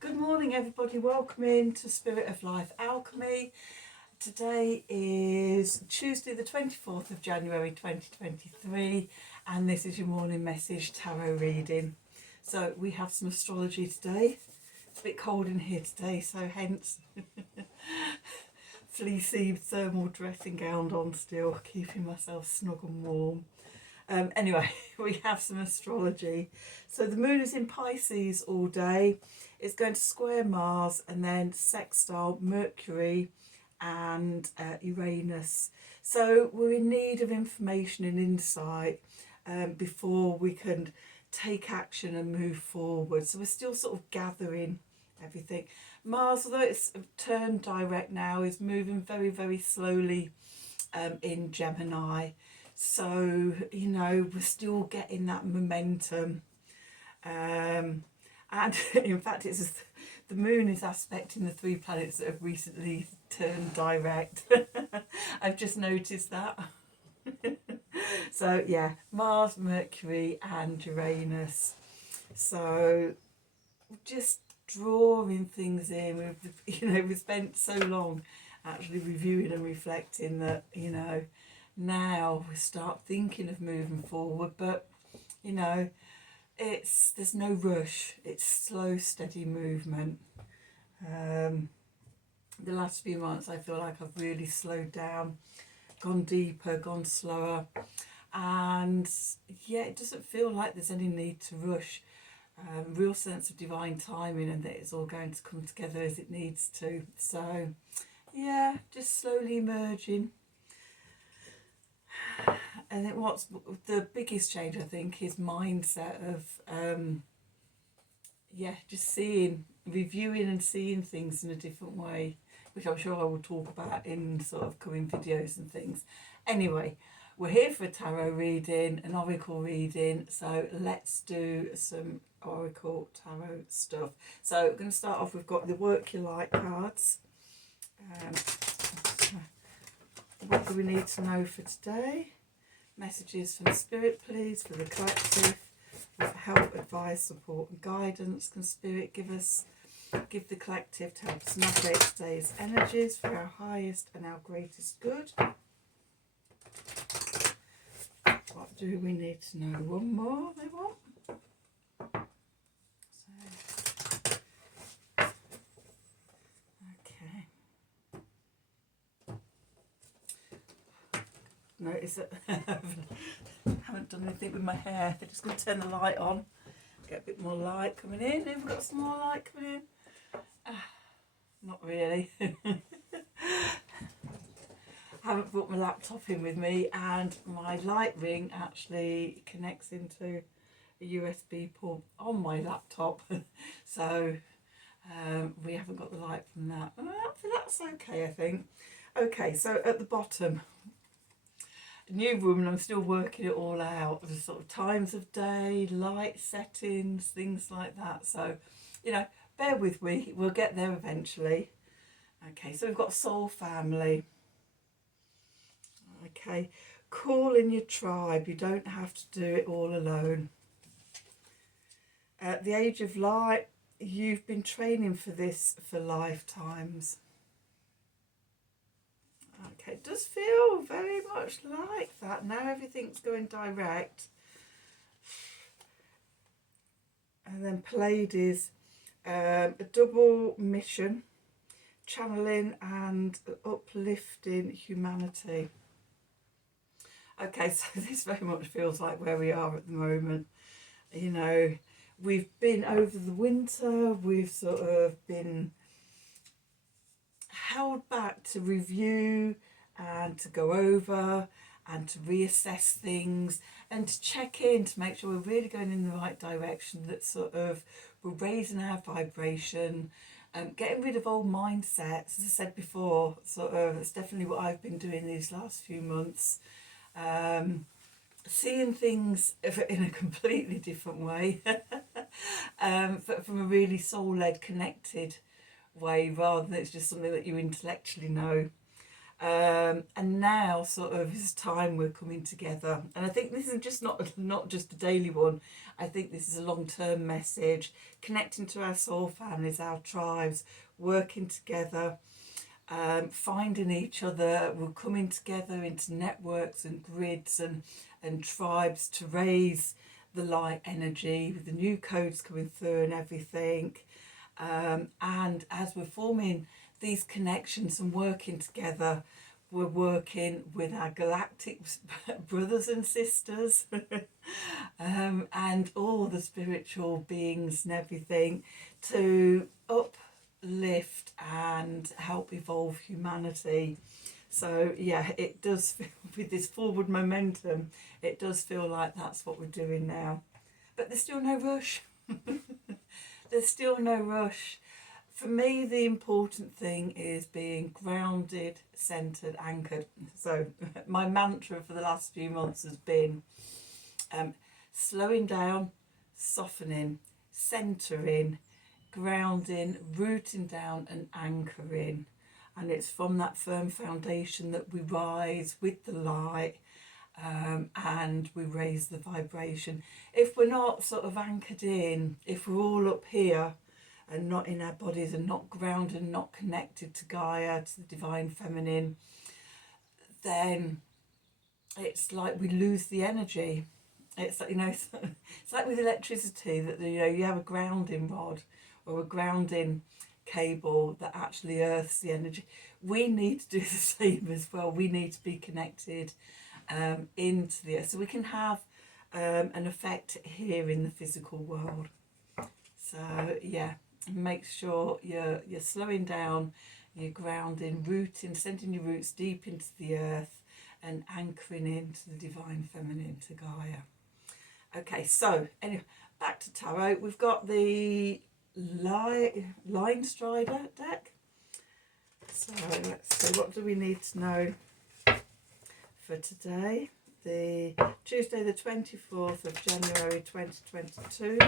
Good morning, everybody. Welcome in to Spirit of Life Alchemy. Today is Tuesday, the 24th of January 2023, and this is your morning message tarot reading. So, we have some astrology today. It's a bit cold in here today, so hence fleecy thermal dressing gown on still, keeping myself snug and warm. Anyway, we have some astrology. So the moon is in Pisces all day. It's going to square Mars and then sextile Mercury and Uranus. So we're in need of information and insight before we can take action and move forward. So we're still sort of gathering everything. Mars, although it's turned direct now, is moving very, very slowly in Gemini. So, you know, we're still getting that momentum. And in fact, it's the moon is aspecting the three planets that have recently turned direct. I've just noticed that. So, yeah, Mars, Mercury and Uranus. So, just drawing things in. We've spent so long actually reviewing and reflecting that, now we start thinking of moving forward, but there's no rush. It's slow, steady movement. The last few months I feel like I've really slowed down, gone deeper, gone slower, and yeah, it doesn't feel like there's any need to rush. Real sense of divine timing and that it's all going to come together as it needs to. So yeah, just slowly emerging. And then what's the biggest change, I think, is mindset of just reviewing and seeing things in a different way, which I'm sure I will talk about in sort of coming videos and things. Anyway, we're here for a tarot reading, an oracle reading, so let's do some oracle tarot stuff. So we're going to start off, we've got the Work Your Light cards. What do we need to know for today? Messages from Spirit, please, for the collective. What help, advice, support and guidance can Spirit give the collective to help us navigate today's energies for our highest and our greatest good? What do we need to know? One more they want. Notice that I haven't done anything with my hair. I'm just going to turn the light on, get a bit more light coming in. Have we got some more light coming in? Not really. I haven't brought my laptop in with me, and my light ring actually connects into a USB port on my laptop. So we haven't got the light from that. That's okay, I think. Okay, so at the bottom, new room, and I'm still working it all out, the sort of times of day, light settings, things like that. So, bear with me, we'll get there eventually. Okay, so we've got Soul Family. Okay, call in your tribe, you don't have to do it all alone. At the Age of Light, you've been training for this for lifetimes. Okay, it does feel very much like that. Now everything's going direct. And then Pleiades, a double mission, channeling and uplifting humanity. Okay, so this very much feels like where we are at the moment. We've been over the winter, we've sort of been held back to review and to go over and to reassess things and to check in to make sure we're really going in the right direction, that sort of we're raising our vibration, getting rid of old mindsets. As I said before, sort of it's definitely what I've been doing these last few months, seeing things in a completely different way, but from a really soul-led, connected way, rather than it's just something that you intellectually know. And now sort of it's time we're coming together, and I think this is just not just a daily one. I think this is a long-term message, connecting to our soul families, our tribes, working together, finding each other. We're coming together into networks and grids and tribes to raise the light energy with the new codes coming through and everything. And as we're forming these connections and working together, we're working with our galactic brothers and sisters and all the spiritual beings and everything to uplift and help evolve humanity. So yeah, it does feel, with this forward momentum, it does feel like that's what we're doing now. But there's still no rush. There's still no rush. For me, the important thing is being grounded, centered, anchored. So my mantra for the last few months has been slowing down, softening, centering, grounding, rooting down and anchoring. And it's from that firm foundation that we rise with the light, and we raise the vibration. If we're not sort of anchored in, if we're all up here and not in our bodies and not grounded and not connected to Gaia, to the divine feminine, then it's like we lose the energy. It's like, it's like with electricity, that you have a grounding rod or a grounding cable that actually earths the energy. We need to do the same as well. We need to be connected into the earth so we can have an effect here in the physical world. So yeah, make sure you're slowing down, you're grounding, rooting, sending your roots deep into the earth and anchoring into the divine feminine, to Gaia. Okay, so anyway, back to tarot. We've got the Line Strider deck. So let's see, what do we need to know for today? The Tuesday the 24th of January 2022.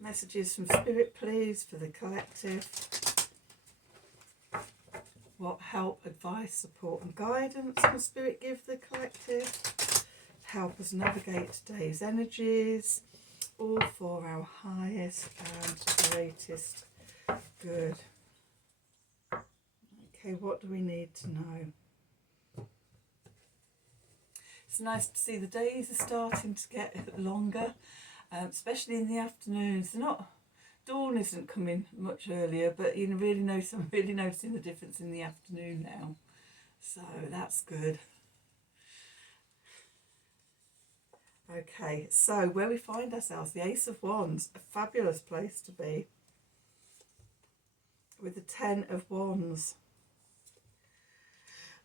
Messages from Spirit, please, for the collective. What help, advice, support and guidance can Spirit give the collective? Help us navigate today's energies, all for our highest and greatest good. Okay, what do we need to know? It's nice to see the days are starting to get longer, especially in the afternoons. Dawn isn't coming much earlier, but I'm really noticing the difference in the afternoon now. So that's good. Okay, so where we find ourselves, the Ace of Wands, a fabulous place to be, with the 10 of Wands.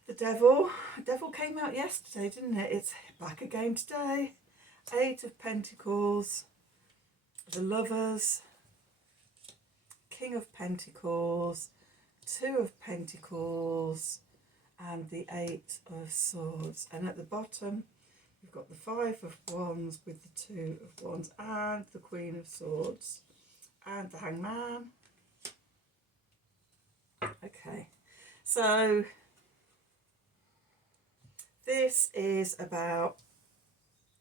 The Devil came out yesterday, didn't it? It's back again today. 8 of Pentacles, the Lovers, King of Pentacles, 2 of Pentacles, and the 8 of Swords. And at the bottom, we've got the 5 of Wands with the 2 of Wands and the Queen of Swords and the Hangman. Okay, so this is about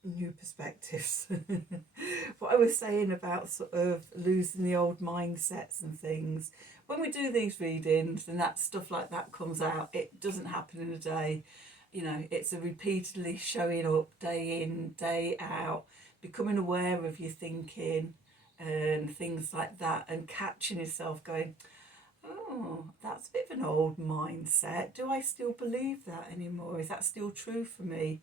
new perspectives. What I was saying about sort of losing the old mindsets and things. When we do these readings and that stuff like that comes out, it doesn't happen in a day. It's a repeatedly showing up day in, day out, becoming aware of your thinking and things like that, and catching yourself going, oh, that's a bit of an old mindset. Do I still believe that anymore? Is that still true for me?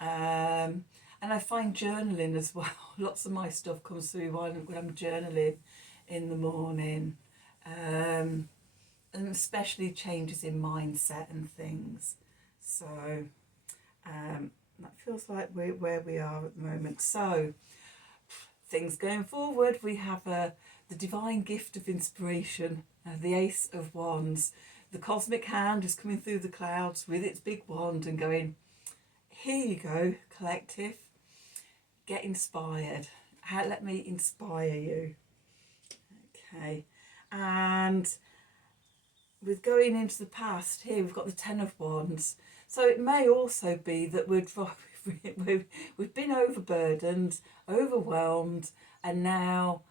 And I find journaling as well. Lots of my stuff comes through when I'm journaling in the morning, and especially changes in mindset and things. So that feels like where we are at the moment. So things going forward, we have the divine gift of inspiration, the Ace of Wands. The cosmic hand is coming through the clouds with its big wand and going, here you go, collective, get inspired. Let me inspire you. Okay, and with going into the past, here we've got the Ten of Wands. So it may also be that we've been overburdened, overwhelmed, and now,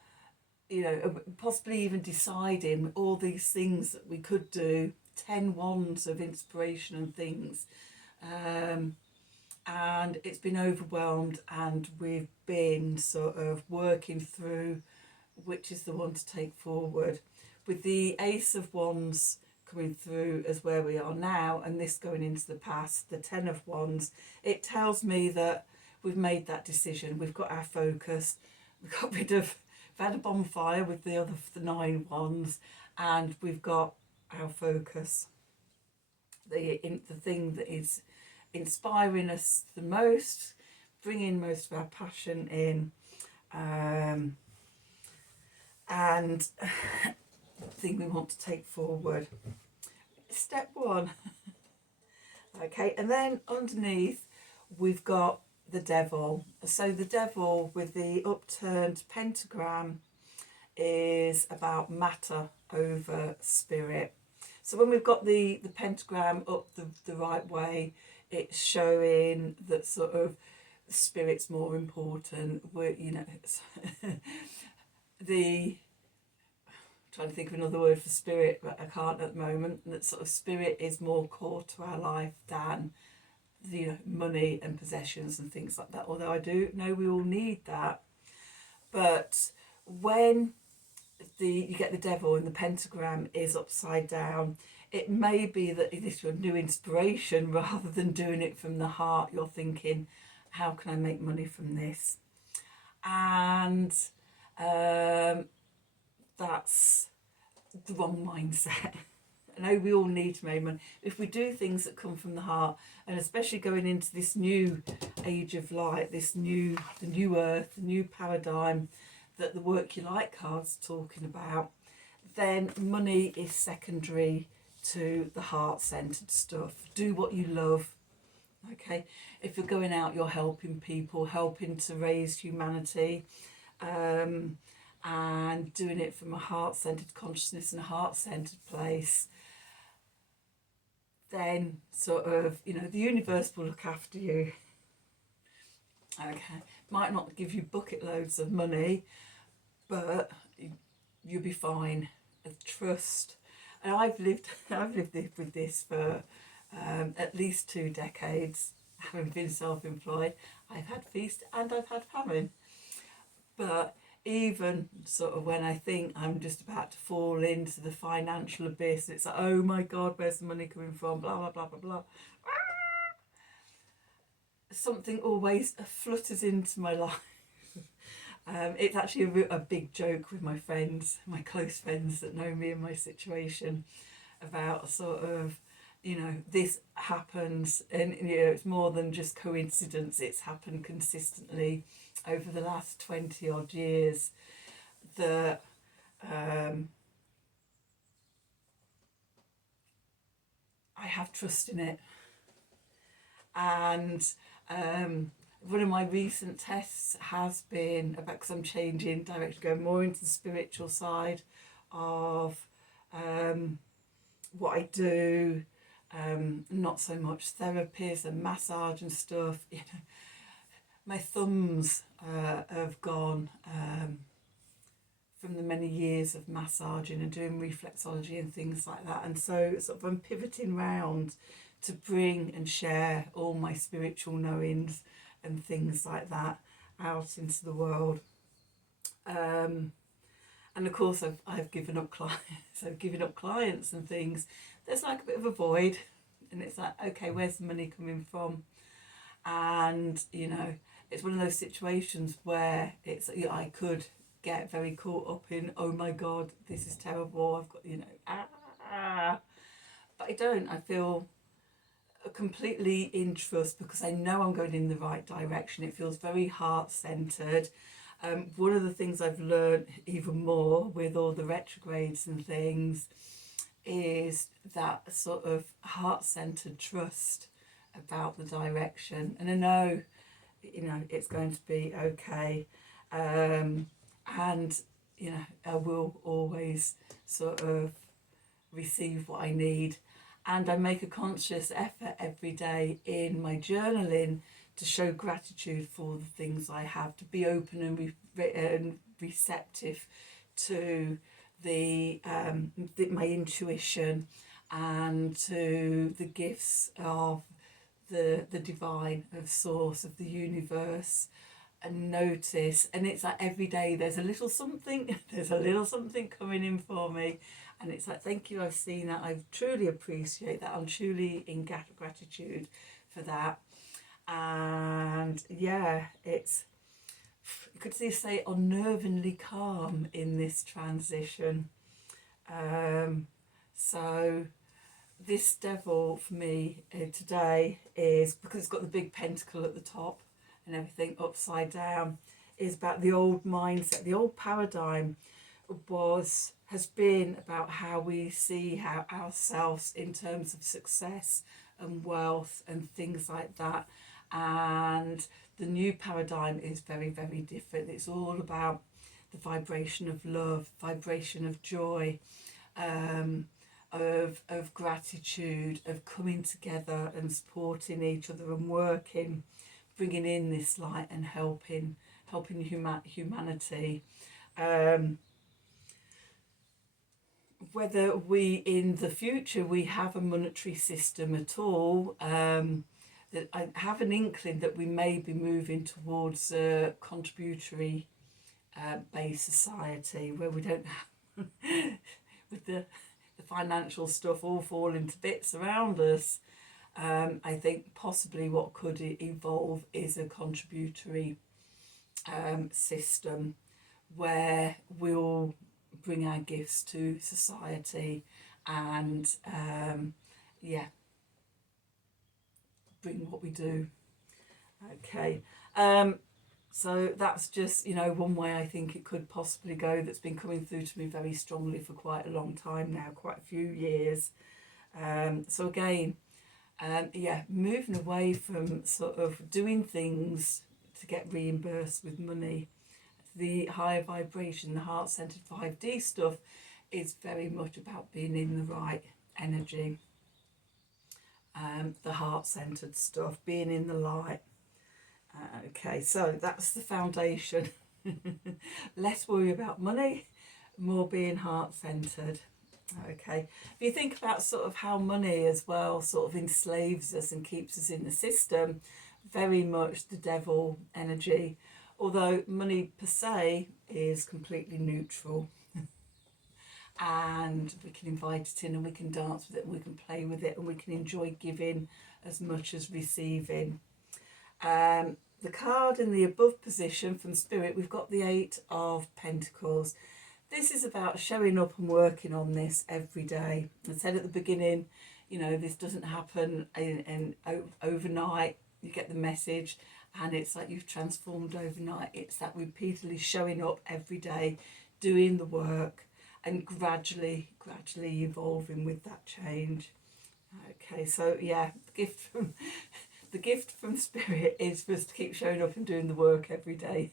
you know, possibly even deciding all these things that we could do, 10 wands of inspiration and things. And it's been overwhelmed, and we've been sort of working through which is the one to take forward. With the Ace of Wands coming through as where we are now, and this going into the past, the Ten of Wands, it tells me that we've made that decision. We've got our focus. We've got rid of, we've had a bonfire with the 9 wands, and we've got our focus. The thing that is inspiring us the most, bringing most of our passion in, and the thing we want to take forward. Step 1. Okay, and then underneath we've got the Devil. So the Devil with the upturned pentagram is about matter over spirit. So when we've got the pentagram up the right way, it's showing that sort of spirit's more important. We're, you know, trying to think of another word for spirit, but I can't at the moment. That sort of spirit is more core to our life than the, you know, money and possessions and things like that. Although I do know we all need that. But when you get the Devil and the pentagram is upside down, it may be that it is your new inspiration rather than doing it from the heart. You're thinking, how can I make money from this? And that's the wrong mindset. I know we all need to make money. If we do things that come from the heart, and especially going into this new age of light, the new earth, the new paradigm that the Work You Like card's talking about, then money is secondary to the heart-centered stuff. Do what you love. Okay, if you're going out, you're helping people, helping to raise humanity, and doing it from a heart-centered consciousness and a heart-centered place, then sort of, you know, the universe will look after you. Okay, might not give you bucket loads of money, but you'll be fine. Trust. And I've lived with this for at least 2 decades, having been self-employed. I've had feast and I've had famine. But even sort of when I think I'm just about to fall into the financial abyss, it's like, oh my God, where's the money coming from? Blah, blah, blah, blah, blah. Something always flutters into my life. It's actually a big joke with my friends, my close friends that know me and my situation, about sort of, you know, this happens, and you know, it's more than just coincidence. It's happened consistently over the last 20 odd years, that I have trust in it. And one of my recent tests has been about, because I'm changing direction, going more into the spiritual side of what I do, not so much therapies and massage and stuff. You know, my thumbs have gone from the many years of massaging and doing reflexology and things like that, and so sort of I'm pivoting round to bring and share all my spiritual knowings and things like that out into the world. And of course I've given up clients. I've given up clients and things. There's like a bit of a void, and it's like, okay, where's the money coming from? And you know, it's one of those situations where it's, you know, I could get very caught up in, oh my God, this is terrible, I've got, you know, but I don't. I feel completely in trust, because I know I'm going in the right direction. It feels very heart-centered. One of the things I've learned even more with all the retrogrades and things is that sort of heart-centered trust about the direction. And I know, you know, it's going to be okay. And, you know, I will always sort of receive what I need. And I make a conscious effort every day in my journaling to show gratitude for the things I have, to be open and receptive to my intuition and to the gifts of the divine, of source, of the universe, and notice. And it's like every day there's a little something, there's a little something coming in for me, and it's like, thank you, I've seen that, I truly appreciate that, I'm truly in gratitude for that. And yeah, it's, you could say unnervingly calm in this transition. So this devil for me today is, because it's got the big pentacle at the top and everything upside down, is about the old mindset. The old paradigm has been about how we see ourselves in terms of success and wealth and things like that. And the new paradigm is very, very different. It's all about the vibration of love, vibration of joy, of gratitude, of coming together and supporting each other and working, bringing in this light and helping humanity. Whether we in the future we have a monetary system at all, that I have an inkling that we may be moving towards a contributory based society where we don't have with the financial stuff all falling to bits around us. I think possibly what could evolve is a contributory system where we'll bring our gifts to society and bring what we do. Okay. So that's just, one way I think it could possibly go, that's been coming through to me very strongly for quite a long time now, quite a few years. So again, moving away from sort of doing things to get reimbursed with money. The higher vibration, the heart-centered 5D stuff is very much about being in the right energy. The heart-centered stuff, being in the light. Okay, so that's the foundation. Less worry about money, more being heart-centered. Okay, if you think about sort of how money as well sort of enslaves us and keeps us in the system, very much the devil energy, although money per se is completely neutral. And we can invite it in and we can dance with it and we can play with it and we can enjoy giving as much as receiving. The card in the above position from Spirit, we've got the 8 of Pentacles. This is about showing up and working on this every day. I said at the beginning, this doesn't happen in overnight. You get the message and it's like you've transformed overnight. It's that repeatedly showing up every day, doing the work and gradually evolving with that change. Okay, so yeah, the gift from Spirit is for us to keep showing up and doing the work every day.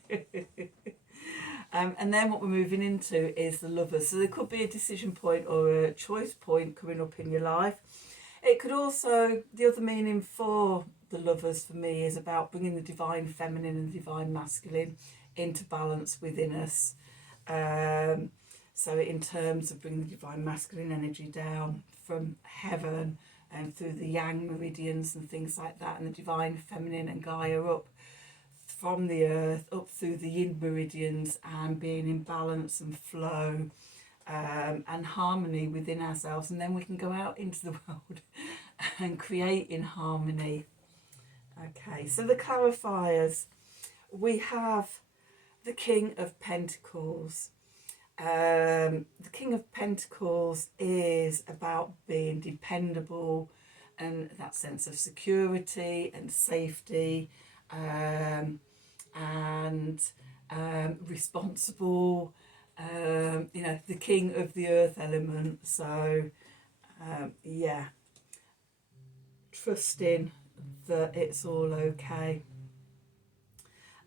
And then what we're moving into is the Lovers. So there could be a decision point or a choice point coming up in your life. It could also, the other meaning for the Lovers for me is about bringing the divine feminine and the divine masculine into balance within us. So in terms of bringing the divine masculine energy down from heaven and through the yang meridians and things like that, and the divine feminine and Gaia up from the earth up through the yin meridians and being in balance and flow and harmony within ourselves, and then we can go out into the world and create in harmony. Okay, so the clarifiers, we have the King of Pentacles. The King of Pentacles is about being dependable and that sense of security and safety, and responsible, the king of the earth element. So trusting that it's all okay.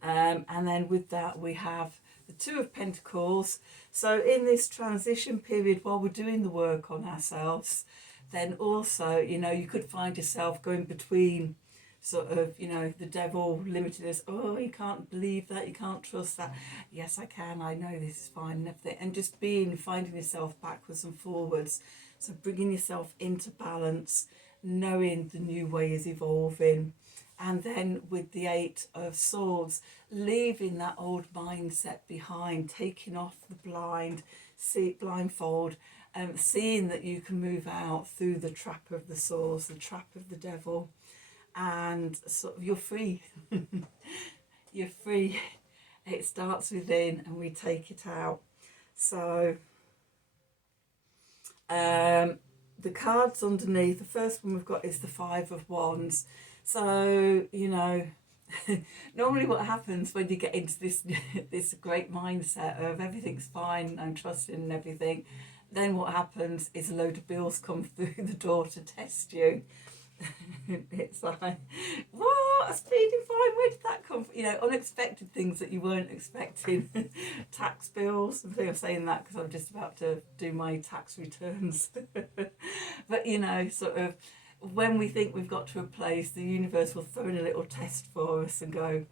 And then with that we have the Two of Pentacles. So in this transition period, while we're doing the work on ourselves, then also, you know, you could find yourself going between sort of, you know, the devil, limitedness. Oh, you can't believe that, you can't trust that. Yes, I can, I know this is fine and everything. And just finding yourself backwards and forwards. So bringing yourself into balance, knowing the new way is evolving. And then with the Eight of Swords, leaving that old mindset behind, taking off the blindfold, seeing that you can move out through the trap of the swords, the trap of the devil, and sort of you're free. You're free. It starts within and we take it out. So the cards underneath, the first one we've got is the Five of Wands. So, you know, normally what happens when you get into this great mindset of everything's fine, I'm trusting and everything, then what happens is a load of bills come through the door to test you. It's like, what? A speeding fine? Where did that come from? You know, unexpected things that you weren't expecting. Tax bills. I think I'm saying that because I'm just about to do my tax returns. But, you know, sort of, when we think we've got to a place, the universe will throw in a little test for us and go,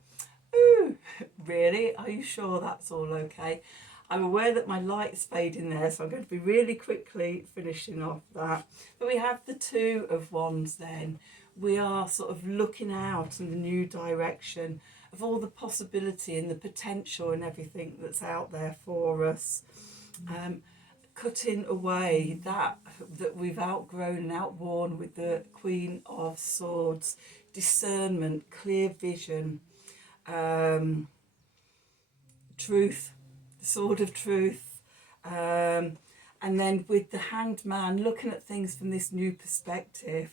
ooh, really? Are you sure that's all okay? I'm aware that my light's fading there, so I'm going to be really quickly finishing off that. But we have the Two of Wands then. We are sort of looking out in the new direction of all the possibility and the potential and everything that's out there for us. Cutting away that we've outgrown and outworn with the Queen of Swords. Discernment, clear vision, truth, the Sword of Truth, and then with the Hanged Man, looking at things from this new perspective.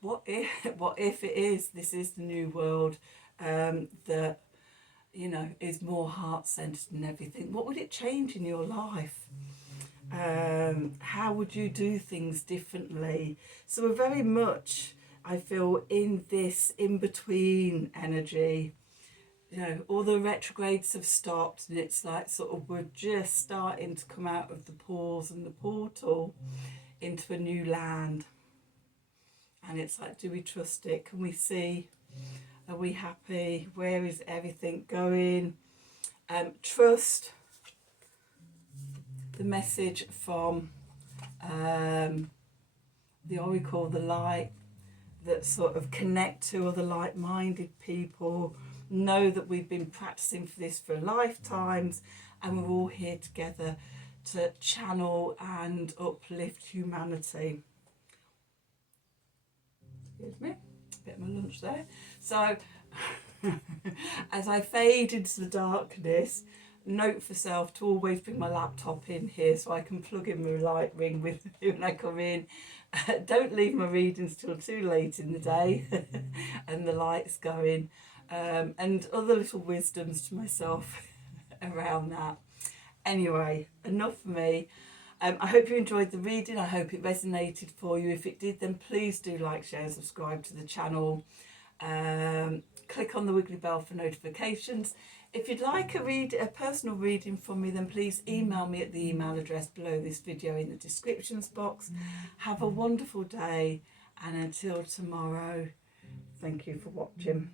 What if this is the new world that, you know, is more heart-centered and everything? What would it change in your life? How would you do things differently? So we're very much, I feel, in this in-between energy. You know, all the retrogrades have stopped and it's like sort of we're just starting to come out of the pause and the portal into a new land. And it's like, do we trust it? Can we see? Are we happy? Where is everything going? Trust. The message from the Oracle, the light, that sort of connect to other like-minded people, know that we've been practicing for this for lifetimes and we're all here together to channel and uplift humanity. Excuse me, a bit of my lunch there. So as I fade into the darkness, note for self to always bring my laptop in here so I can plug in my light ring with me when I come in. Don't leave my readings till too late in the day and the light's going, and other little wisdoms to myself around that. Anyway, enough for me. I hope you enjoyed the reading. I hope it resonated for you. If it did, then please do like, share and subscribe to the channel. Click on the wiggly bell for notifications. If you'd like a personal reading from me, then please email me at the email address below this video in the descriptions box. Have a wonderful day, and until tomorrow, thank you for watching.